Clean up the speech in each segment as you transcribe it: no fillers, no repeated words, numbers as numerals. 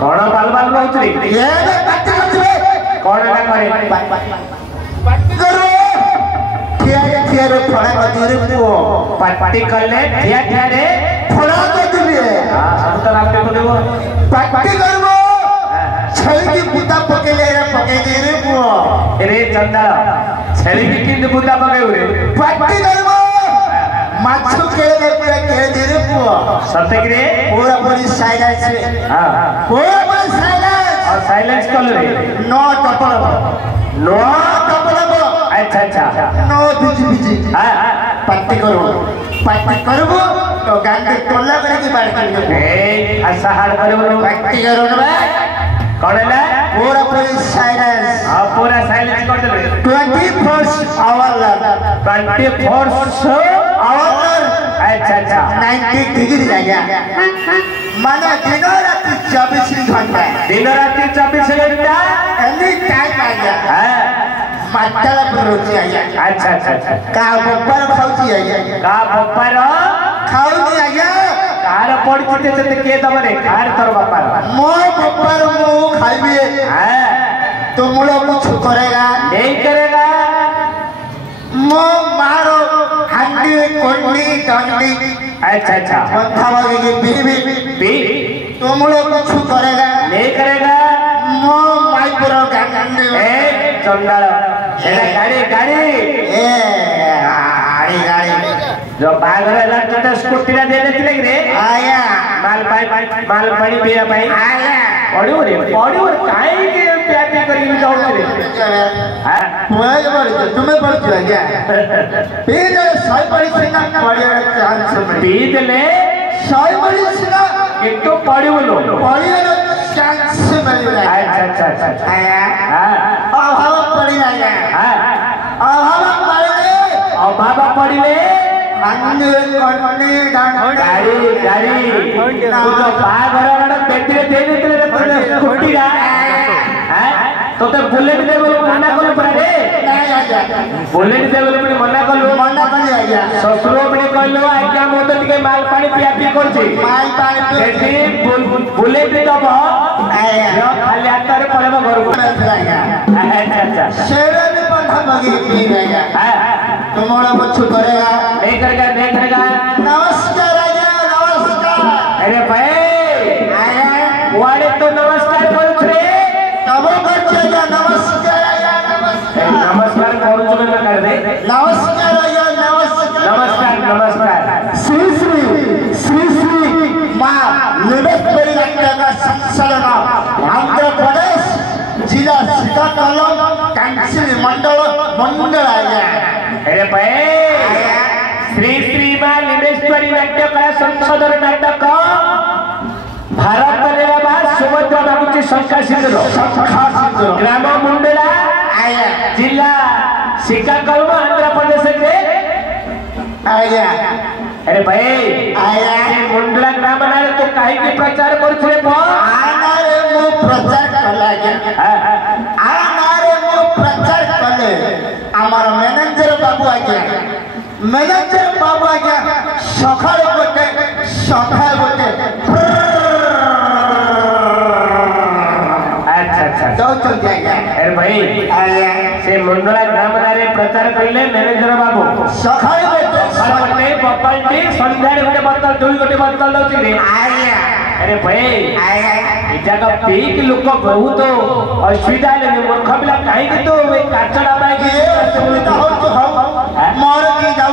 कौन बाल बाल होचरी ये बे पार्टी करबे कौन ना करे पार्टी करो ठिया रे फड़ा मजूरी को पार्टी करले ठिया रे फड़ा दे दिबे हां सब तो आपके को देबो पार्टी करबो छई की बुता पकेले रे पके दे रे को रे चंदा छेली की किंद बुता पके रे पार्टी करबो माछु के दे दे रे को सत्य रे पूरा पूरी साइलेंस हां पूरा पूरी साइलेंस और साइलेंस कर रे नो टपड़ब नो टपड़ब अच्छा अच्छा नो बिजी हां पार्टी करबो तो गांधी टोला करे की बात करियो ए ऐसा हाल करबो पार्टी करो ना करेला पूरा पूरी साइलेंस हां पूरा साइलेंस कर देबे 24 आवर 24 आवर अच्छा अच्छा 90 डिग्री जाएगा माने दिन रात 24 घंटा दिन रात 24 घंटा एनी टाइम आ गया हां मातला रोची आया अच्छा अच्छा अच्छा का बप्पर खाउची आया का बप्पर खाउची आया कार पड़ते ते के दबरे कार तोर बप्पर मो बप्पर मो खाइबे हां तो मुलो कुछ करेगा नहीं करेगा मो मारो हंडी कोंडी डंडी अच्छा अच्छा पंथा वाली बी तो मुलो कुछ करेगा नहीं करेगा मो माइक्रो गंडी ए चंडाल गाड़ी गाड़ी ए गाड़ी जो बागर लटट स्कूटी ला देले तिले रे आया माल पानी पिया पाई आया पड़ियो रे काई के प्याटी करी जाऊ रे हां तुम्हें पड़ गया पी दे सही पड़ी से ना पड़िया चांस पी देले सही पड़ी से ना एक तो पड़ियो लो पड़िया चांस मिल रहा है अच्छा अच्छा अच्छा आया हां अभाव पड़ी आया हां अभाव पड़े और बाबा पड़िले अंदे कोनी गाड़ी गाड़ी तू जो बागर वाला बेटे दे देले रे स्कूटी रा हां तो ते बुलेट दे बोल मना कर पड़े बुलेट दे बोल मना कर आया ससुरो बने कहलो आज्ञा मो तो टिके माल पानी पिया पी करछि माल पानी सेठी बुलेट दब जो खाली आतारे पड़ब घर को अच्छा अच्छा शेरे भी बंधा मगी पी गया हां तुम्हारा बच्चू करेगा नहीं करेगा नमस्कार आया नमस्कार अरे भाई आया वाड़े तो नमस्कार करू रे तब बच्चा नमस्कार आया नमस्कार करू छे ना कर दे नमस्कार आया नमस्कार नमस्कार श्री मां निवेदन का संचालन आंध्र प्रदेश जिला श्रीकाकुलम कांची मंडल आया अरे भाई श्री मां लिंगेश्वरी नाट्य कला संसदर नाटक भारत लेवा सुभद्रा बाबूची शंका सिंधु ग्राम मुंडला आया जिला श्रीकाकुलम आंध्र प्रदेश रे आया अरे भाई आया मुंडला ग्राम नारे तो काही की प्रचार करछ रे आनारे मो प्रचार कला आनारे मो प्रचार कले आमार मैनेजर बाबू आज्ञा सकाळ गोटे अच्छा अच्छा दौचन जाएगा अरे भाई आया से मुंडला ग्राम नारे प्रचार कइले मैनेजर बाबू सकाळ गोटे पप्पाटी संध्यारे गोटे बोतल दुई गोटे बोतल दउची रे आया अरे भाई आया इजाका पीक लोक बहुत असुविधा ले मूर्ख पिला काहे कि तो काचडा बाई ये असुविधा हो तो हो मोर की जाऊ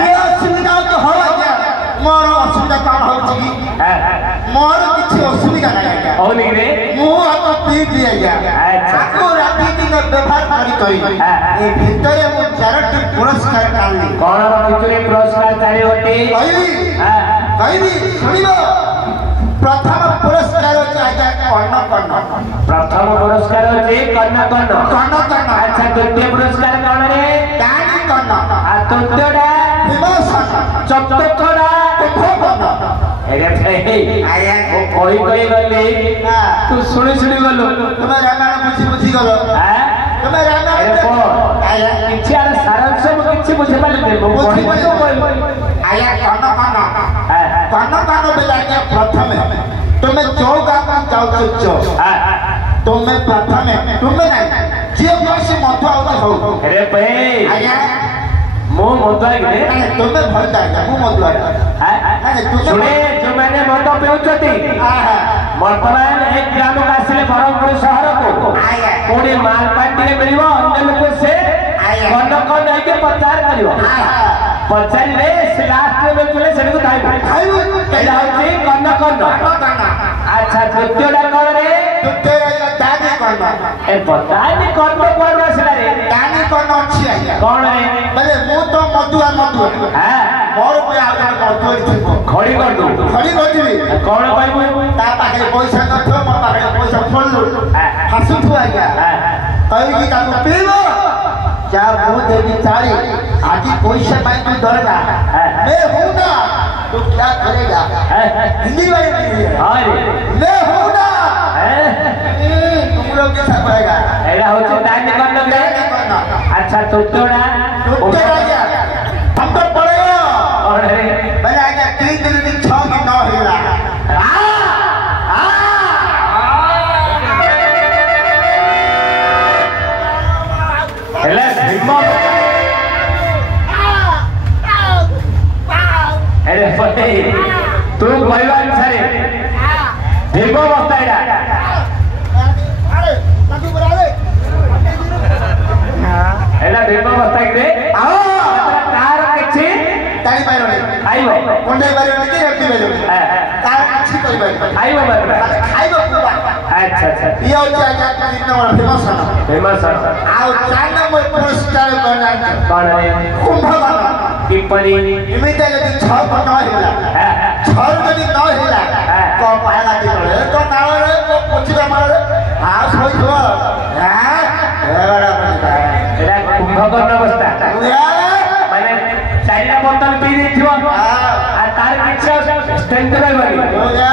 ये असुविधा तो हो आज्ञा मोर असुविधा का हो छी मोर किछि असुविधा नहीं आज्ञा हो नहीं रे मु तो पी दिया आज्ञा अच्छा को राती दिन व्यवहार करी ए भितरे मु चारोटी पुरस्कार काली कौन भितरे पुरस्कार चारि होती कहबी सुनिबो प्रथम पुरस्कार आज्ञा कर्ण प्रथम पुरस्कार होती कर्ण अच्छा द्वितीय पुरस्कार कौन रे दानी कर्ण आ तृतीयटा विमोचन चतुर्थटा अरे भाई आया ओ कोई गली तू सुनी गलो तुम रामायण बुझी गलो तुम रामायण आया किछि आर सारांश मु किछि बुझे पाले देबो आया कर्ण बेला प्रथमे तुम जो गाँव जाऊच तुम्हें प्रथमे तुम्हें नहीं जे कोसी मधु आउत हो अरे भाई आज्ञा मो मधु आगे तुम्हें भल जाए मु मधु आगे सुने जो मैंने मधु पिउछती वर्तमान एक ग्राम का आसिले बरहमपुर शहर को कोडी माल पाटी मिलिबो अन्य लोक से कनक नहीं के प्रचार करियो पचारि रे से लास्ट में चले से को ताई एला होची कनक अच्छा द्वितीयटा कोन रे दानी कर्ण ए बतानी कर्ण कोन आसिला रे दानी कर्ण अछि आज्ञा कोन रे बोले मु तो मधु हां मोर पे आ मधु थिबो खड़ी कर दू खड़ी कर दिबी कोन पाइबो ता पाखे पैसा नथो मोर पाखे पैसा फोड़लु हसुथु आज्ञा कहि कि ताको पीबो क्या वो देवी चारी आदि पैसा पाई तू डरना मैं हूं ना तो क्या करेगा हिंदी वाले नहीं हां रे मैं हूं ना तुम लोग कैसा करेगा एला होची दानी कर्ण रे अच्छा तोड़ा क्या हम तो पड़े और रे बजा के 3 दिन में 6 दिन 9 हिला एला भीम अरे पटे तू कहवा अनुसारे भीम बस्ताइडा अरे ताकू बरा दे एला भीम बस्ताइ रे आओ तार किछि ताई पाइरो नहीं खाइबो कोंडे पाइरो नहीं कि एमटी पाइरो तार किछि करि पाइरो खाइबो बात खाइबो पूरा अच्छा अच्छा ये होची आज्ञा का दिन में फेमस आओ चाइना में पुरस्कार करना कोन रे कुंभकर्ण टिप्पणी इमिते यदि 6 को 9 हिला 6 यदि 9 हिला को पाला की रे तो नाळ रे को पुछिबा मार रे आ सोई छो हां एबड़ा बनता एला कुंभकर्ण अवस्था माने चाइना बोतल पी देथियो आ तार किछ स्ट्रेंथ रे बनी हो जा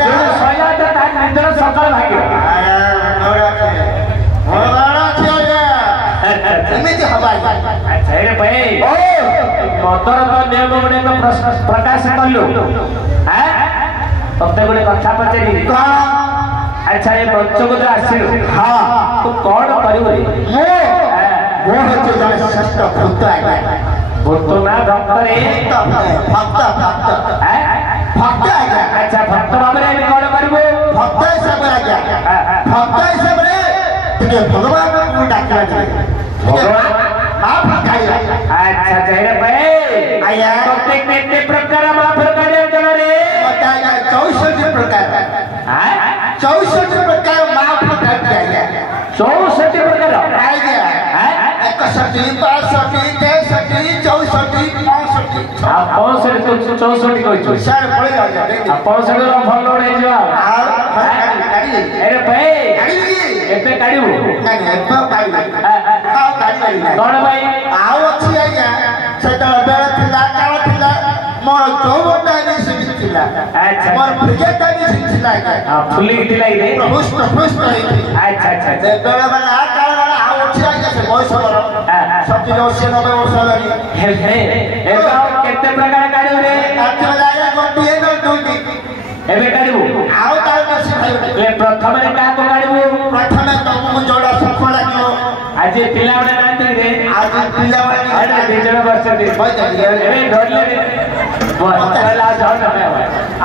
जो सोया तो तार निद्रा सकाळ भागियो इमिते हवाई अच्छा रे भाई मतर तो नियम गुडे को प्रकाश करलु हैं तबते गुडे कथा पचेली अच्छा ये बच्चों को जो आसिलु हां तो कौन करियो रे वो होचे जने श्रेष्ठ भक्त आज्ञा भक्त ना भक्त रे भक्त हैं भक्त आज्ञा अच्छा भक्त बाबरे हम कौन करिवो भक्त हिसाब आज्ञा भक्त हिसाब रे तुके भगवान को डाकला दे भगवान माफ खाइला अच्छा जय रे भाई आया प्रत्येक कितने प्रकार माफ करे जण रे बताया 64 प्रकार हैं 64 प्रकार माफ करते आज्ञा 64 प्रकार आज्ञा हैं 61 62 63 64 65 आप से तो 64 कहै सर पड़े आज्ञा देख आप से तो फल लोड़े जो अरे भाई एते काढिबो नहीं एतो काढी खाओ काढी कोन भाई आओ अच्छी आज्ञा सेटा बेला थिला काळ थिला मोर जोबटा नि सिथिला अच्छा मोर प्रोजेक्ट नि सिथिला हां फुली दिलाई रे पुष्ट अच्छा अच्छा बेला बेला काळ वाला आओ अच्छी आज्ञा से बयस मोर 70 80 90 वर्ष लगी हे एतो केते प्रकार काढियो रे आज वाला गोटिए न दुटी एबे काढिबो आओ तार नसी खाइबो ले प्रथम रे का को काढिबो प्रथम तमु जोड़ा सफल लागो आज पिला बडे नांती रे आज पिला वाली अरे दिजण वर्ष दे ए ढोडले रे बस चला जाओ ना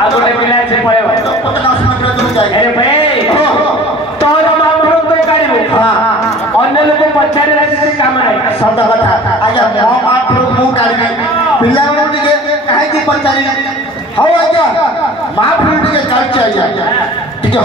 आगुले पिला से पळेवा तो 50 मीटर दूर जाए अरे भाई तोर मामरो तो काढिबो हां अन्य लोक पछारे राजी काम नाही सदा कथा आज्ञा मो मात्र मु काढी पिला वाली के काहे की पचारी हो आज्ञा माफ के काढ आज्ञा